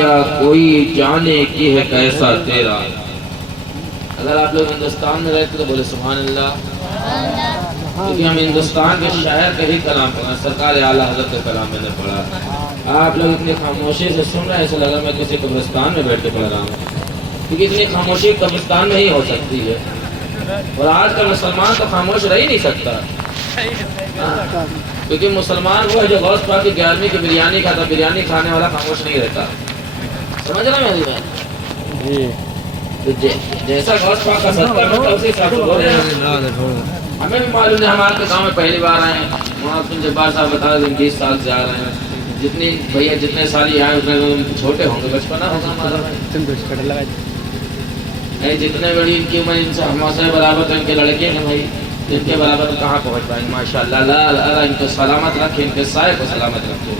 کیا کوئی جانے کی ہے کیسا تیرا. اگر آپ لوگ ہندوستان میں رہتے تو بولے سبحان اللہ، کیونکہ ہم ہندوستان کے شاعر کا ہی کلام پڑھا، سرکار اعلیٰ حضرت کا کلام میں نے پڑھا. آپ لوگ اتنی خاموشی سے سن رہے ہیں، ایسا لگا میں کسی قبرستان میں بیٹھ کے پڑھ رہا ہوں، کیونکہ اتنی خاموشی قبرستان میں ہی ہو سکتی ہے. اور آج کا مسلمان تو خاموش رہ ہی نہیں سکتا، کیونکہ مسلمان وہ ہے جو غوث پاک کی 11ویں کی بریانی کھاتا. بریانی کھانے والا خاموش نہیں رہتا. سمجھ رہا میری بات؟ جیسا غوث پاک کا صدقہ ملتا اسی حساب سے بولے. ہمیں بھی معلوم ہے، ہم آپ کے گاؤں میں پہلی بار آئے ہیں. محمد جبار صاحب بتا رہے ہیں 20 سال سے آ رہے ہیں. جتنی بھیا جتنے سال ہی آئے اتنے چھوٹے ہوں گے، بچپنا ہوگا ہمارا. جتنے بڑی ان کی عمر ان سے ہم سے برابر تو ان کے لڑکے ہیں بھائی، ان کے برابر کہاں پہنچ پائیں گے. ماشاء اللہ، اللہ ان کو سلامت رکھے، ان کے سائے کو سلامت رکھے.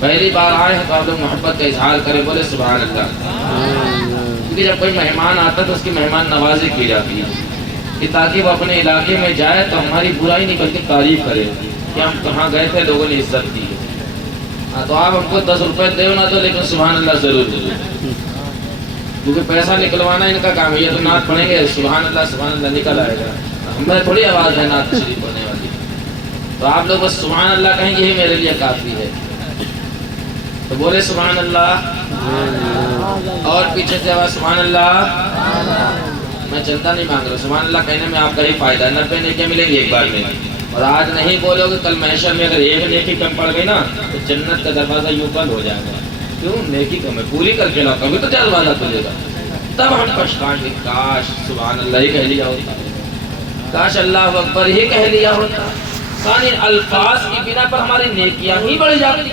پہلی بار آئے ہیں تو آپ لوگ محبت کا اظہار کریں، بولے سبحان اللہ. کیونکہ جب کوئی مہمان آتا ہے تو اس کی مہمان نوازی کی جاتی ہے کہ تاکہ وہ اپنے علاقے میں جائے تو ہماری برائی نہیں بلکہ تعریف کرے کہ ہم کہاں گئے تھے، لوگوں نے عزت دی ہے. تو آپ ہم کو 10 روپے دے نہ دو، لیکن سبحان اللہ ضرور دے، کیونکہ پیسہ نکلوانا ان کا کام ہے. یہ تو نعت پڑھیں گے سبحان اللہ نکل آئے گا. ہمیں تھوڑی آواز ہے نعت شریف پڑھنے والی. تو آپ لوگ بس سبحان اللہ کہیں، یہی میرے لیے کافی ہے. تو بولے سبحان اللہ، اور پیچھے سے آواز سبحان اللہ. میں چلتا نہیں مانگ رہا، سبحان اللہ کہنے میں آپ کا ہی فائدہ ہے. 90 نیکیاں ملیں گی ایک بار میں. اور آج نہیں بولو گے کل محشر میں اگر ایک نیکی کم پڑ گئی نا تو جنت کا دروازہ یوں بند ہو جائے گا. کیوں؟ نیکی کم ہے، پوری کر کے لاؤ، کبھی تو دروازہ کھلے گا. تب ہم پچھتائیں گے کاش سبحان اللہ ہی کہہ لیا ہوتا، کاش اللہ اکبر ہی کہہ لیا ہوتا. یعنی الفاظ کی بنا پر ہماری نیکیاں ہی بڑھ جاتی.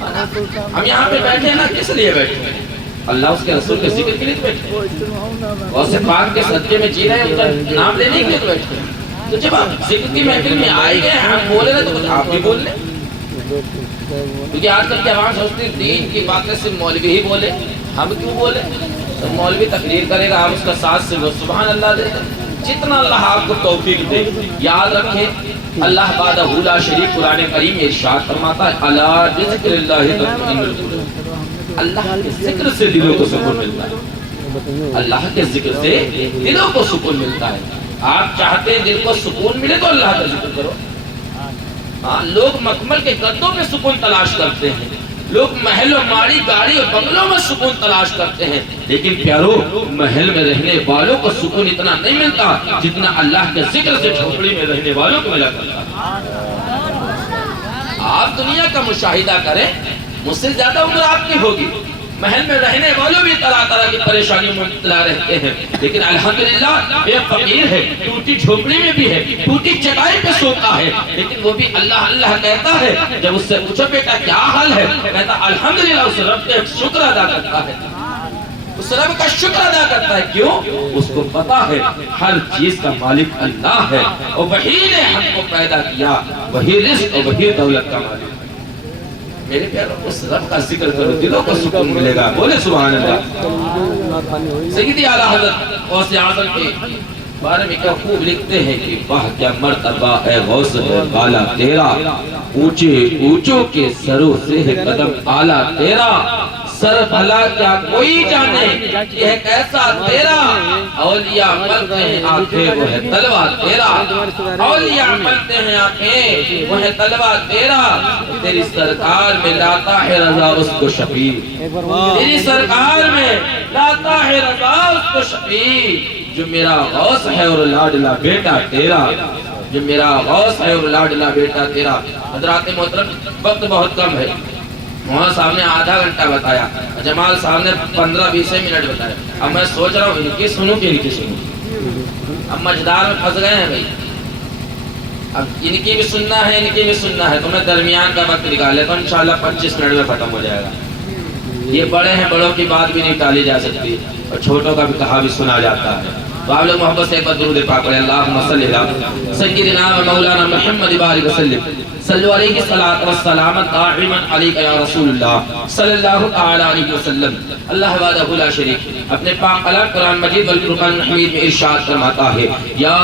ہم یہاں پہ بیٹھے ہیں نا، کس لیے بیٹھے ہیں؟ اللہ اس کے رسول کے ذکر کے لیے بیٹھے ہیں، غوث پاک کے صدقے میں جی رہے ہیں، ان کا نام لینے کے لیے بیٹھے ہیں. تو جب آپ ذکر کی محفل میں آئے گئے ہم بولے رہے تو کچھ آپ بھی بول لیں. کیونکہ آج کل کی عوام سوچتی ہے دین کی باتیں صرف مولوی ہی بولے، ہم کیوں بولے؟ تو مولوی تقریر کرے گا، آپ اس کا ساتھ سے سبحان اللہ دے گا. جتنا اللہ آپ کو توفیق دے. یاد رکھیں اللہ وحدہ لا شریک قرآن کریم میں ارشاد فرماتا ہے الا بذکر اللہ تطمئن القلوب. اللہ کے ذکر سے دلوں کو سکون ملتا ہے. اللہ کے ذکر سے دلوں کو سکون ملتا ہے. آپ چاہتے ہیں دل کو سکون ملے تو اللہ کا ذکر کرو. لوگ مکمل کے گدوں میں سکون تلاش کرتے ہیں، لوگ محل و ماڑی گاڑی اور بنگلوں میں سکون تلاش کرتے ہیں، لیکن پیارو محل میں رہنے والوں کو سکون اتنا نہیں ملتا جتنا اللہ کے ذکر سے جھوپڑی میں رہنے والوں کو ملا کرتا. آپ دنیا کا مشاہدہ کریں، مجھ سے زیادہ عمر آپ کی ہوگی. محل میں رہنے والوں بھی طرح طرح کی پریشانیوں میں مبتلا رہتے ہیں، لیکن الحمدللہ ایک فقیر ہے، ٹوٹی جھوپڑی میں بھی ہے، ٹوٹی چٹائی پہ سوتا ہے، لیکن وہ بھی اللہ اللہ کہتا ہے. جب اس سے پوچھو بیٹا کیا حال ہے، کہتا الحمدللہ. اس رب کا شکر ادا کرتا ہے، اس رب کا شکر ادا کرتا ہے. کیوں؟ اس کو پتا ہے ہر چیز کا مالک اللہ ہے، اور وہی نے ہم کو پیدا کیا، وہی رزق اور وہی دولت کا مالک. میرے پیاروں اس رب کا ذکر کرو، دلوں کو سکون ملے گا. بولے سبحان اللہ. سیدی اعلیٰ حضرت غوث اعظم کے بارے میں کیا خوب لکھتے ہیں کہ واہ کیا مرتبہ اے غوث ہے بالا تیرا، اونچے اونچوں کے سروں سے ہے قدم اعلیٰ تیرا. سر بھلا کیا کوئی جانے یہ کیسا تیرا، اولیاء ملتے ہیں آنکھیں وہ ہے تلوہ تیرا. اولیاء ملتے ہیں آنکھیں وہ ہے تلوہ تیرا. تیری سرکار میں لاتا ہے رضا اس کو شفیع، تیری سرکار میں لاتا ہے رضا اس کو شفیع. جو میرا غوث ہے اور لاڈلا بیٹا تیرا، جو میرا غوث ہے اور لاڈلا بیٹا تیرا. حضرات محترم وقت بہت کم ہے. وہاں صاحب نے آدھا گھنٹہ بتایا، جمال صاحب نے 15-20 منٹ بتایا. اب میں سوچ رہا ہوں ان کی سنوں کہ ان کی سنوں. اب مجدار میں پھنس گئے ہیں بھائی. اب ان کی بھی سننا ہے، ان کی بھی سننا ہے، تو میں درمیان کا وقت نکال لیتا ہوں. انشاءاللہ 25 منٹ میں ختم ہو جائے گا. یہ بڑے ہیں، بڑوں کی بات بھی نہیں ٹالی جا سکتی، اور چھوٹوں کا بھی کہا بھی سنا جاتا ہے. تو آپ لوگ محبت سے ایک بار درود پاک پڑھیں. اللہم صلی علی سیدنا و مولانا محمد بارک وسلم. صلو علیہ الصلاۃ والسلام دائما علیک یا رسول اللہ صلی اللہ تعالی علیہ وسلم۔ اللہ وحدہ لا شریک اپنے پاک کلام قرآن مجید والفرقان الحمید میں ارشاد فرماتا ہے یا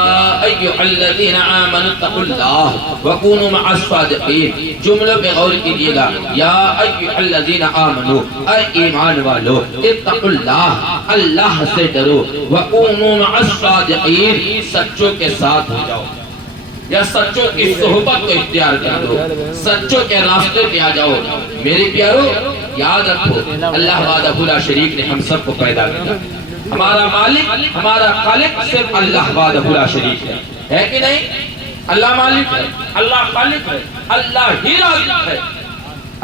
ایھا الذین آمنوا اتقوا اللہ وکونوا مع الصادقین۔ جملوں پہ غور کیجیے گا، یا ایھا الذین آمنوا، اے ایمان والو، اتقوا اللہ، اللہ سے ڈرو، وکونوا مع الصادقین، سچوں کے ساتھ ہو جاؤ یا سچوں کی صحبت کو اختیار کر لو، سچوں کے راستے پہ آ جاؤ۔ میرے پیارو یاد رکھو اللہ وحدہ لا شریک نے ہم سب کو پیدا کیا، ہمارا مالک ہمارا خالق صرف اللہ وحدہ لا شریک ہے کہ نہیں؟ اللہ مالک ہے، اللہ خالق ہے، اللہ ہی رازق ہے،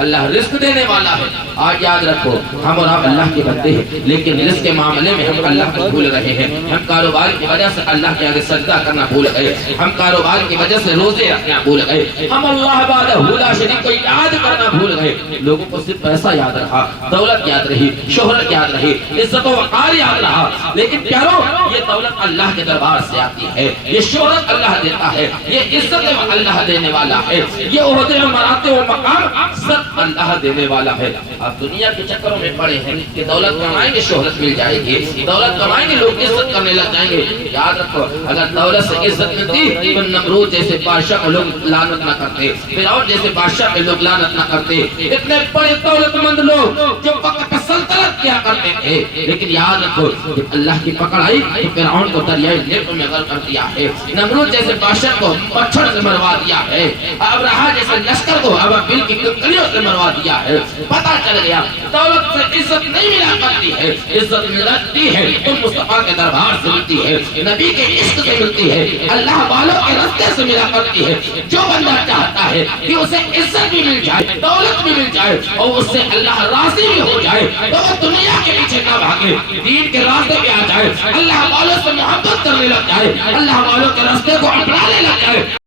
اللہ رزق دینے والا ہے۔ آج یاد رکھو ہم اور آپ اللہ کے بندے ہیں، لیکن رزق کے معاملے میں ہم اللہ کو بھول رہے ہیں۔ ہم کاروبار کی وجہ سے اللہ کے آگے سجدہ کرنا بھول گئے، ہم کاروبار کی وجہ سے روزے رکھنا بھول گئے، ہم اللہ وحدہ لا شریک کو یاد کرنا بھول گئے۔ لوگوں کو صرف پیسہ یاد رہا، دولت یاد رہی، شہرت یاد رہی، عزت و وقار یاد رہا، لیکن پیارو یہ دولت اللہ کے دربار سے آتی ہے، یہ شہرت اللہ دیتا ہے، یہ عزت اللہ دینے والا ہے، یہ عہدے و مراتب و مقام سب اللہ دینے والا ہے۔ آپ دنیا کے چکروں میں پڑے ہیں کہ دولت کمائیں گے شہرت مل جائے گی، دولت کمائیں گے لوگ عزت کرنے لگ جائیں گے۔ یاد رکھو اگر دولت سے عزت ملتی تو نمرود جیسے بادشاہ کو لوگ لعنت نہ کرتے، فرعون جیسے بادشاہ پہ لوگ لعنت نہ کرتے، اتنے بڑے دولت مند لوگ جو وقت پہ سلطنت کیا کرتے تھے، لیکن یاد رکھو جب اللہ کی پکڑ آئی تو فرعون کو دریائے نیل میں غرق کر دیا ہے، نمرود جیسے بادشاہ کو پتھر سے مروا دیا ہے، ابرہہ جیسے لشکر کو ابابیل کی ککڑیوں سے مروا دیا ہے۔ پتہ چل گیا دولت سے عزت نہیں ملا کرتی ہے، عزت ملتی ہے تو مصطفیٰ کے دربار سے ملتی ہے، نبی کے عشق سے ملتی ہے، اللہ والوں کے راستے سے ملا کرتی ہے۔ جو بندہ چاہتا ہے کہ اسے عزت بھی مل جائے، دولت بھی مل جائے اور اس سے اللہ راضی بھی ہو جائے تو وہ دنیا کے پیچھے نہ بھاگے، دین کے راستے پہ آ جائے، اللہ والوں سے محبت کرنے لگ جائے، اللہ والوں کے راستے کو اپنانے لگ جائے۔